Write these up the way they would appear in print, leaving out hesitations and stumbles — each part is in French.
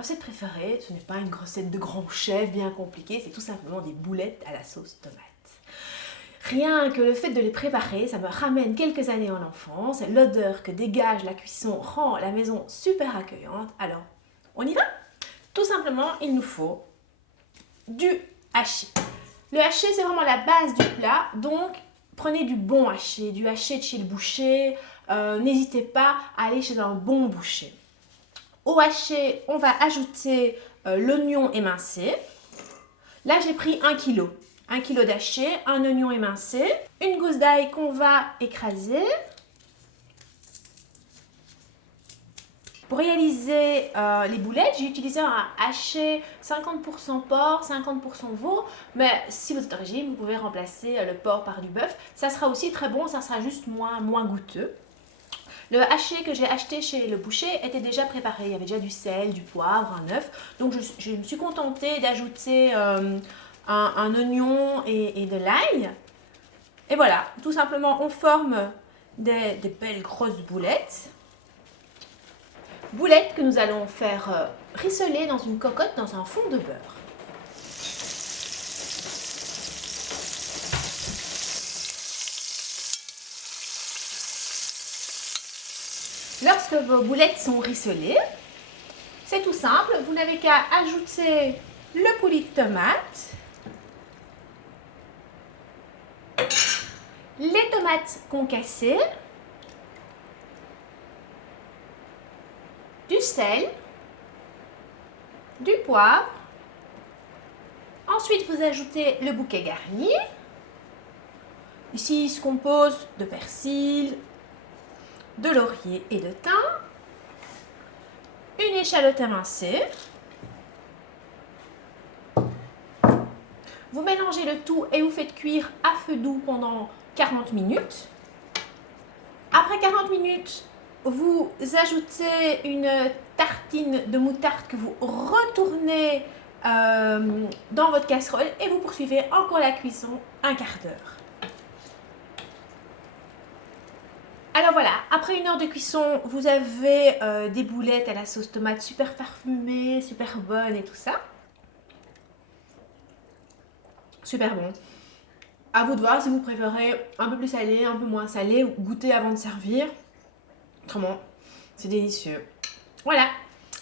recette préférée, ce n'est pas une recette de grand chef bien compliquée, c'est tout simplement des boulettes à la sauce tomate. Rien que le fait de les préparer, ça me ramène quelques années en enfance. L'odeur que dégage la cuisson rend la maison super accueillante. Alors, on y va? Tout simplement, il nous faut du haché. Le haché, c'est vraiment la base du plat, donc prenez du bon haché, du haché de chez le boucher. N'hésitez pas à aller chez un bon boucher. Au haché, on va ajouter l'oignon émincé. Là, j'ai pris 1 kg. 1 kg d'haché, un oignon émincé, une gousse d'ail qu'on va écraser. Pour réaliser les boulettes, j'ai utilisé un haché 50% porc, 50% veau. Mais si vous êtes au régime, vous pouvez remplacer le porc par du bœuf. Ça sera aussi très bon, ça sera juste moins goûteux. Le haché que j'ai acheté chez le boucher était déjà préparé. Il y avait déjà du sel, du poivre, un œuf. Donc je me suis contentée d'ajouter un oignon et de l'ail. Et voilà, tout simplement, on forme des belles grosses boulettes. Boulettes que nous allons faire rissoler dans une cocotte dans un fond de beurre. Lorsque vos boulettes sont rissolées, c'est tout simple, vous n'avez qu'à ajouter le coulis de tomate, les tomates concassées, du sel, du poivre. Ensuite, vous ajoutez le bouquet garni. Ici, il se compose de persil, de laurier et de thym, une échalote émincée. Vous mélangez le tout et vous faites cuire à feu doux pendant 40 minutes. Après 40 minutes, vous ajoutez une tartine de moutarde que vous retournez dans votre casserole et vous poursuivez encore la cuisson un quart d'heure. Alors voilà, après 1 heure de cuisson, vous avez des boulettes à la sauce tomate super parfumées, super bonnes et tout ça. Super bon. À vous de voir si vous préférez un peu plus salé, un peu moins salé, ou goûter avant de servir. Autrement, c'est délicieux. Voilà,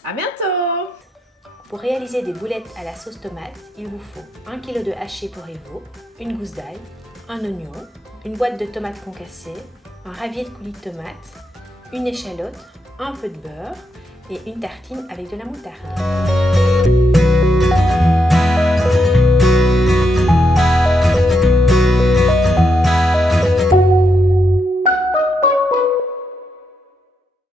à bientôt! Pour réaliser des boulettes à la sauce tomate, il vous faut 1 kg de haché porc-éveau, une gousse d'ail, un oignon, une boîte de tomates concassées, un ravier de coulis de tomate, une échalote, un peu de beurre et une tartine avec de la moutarde.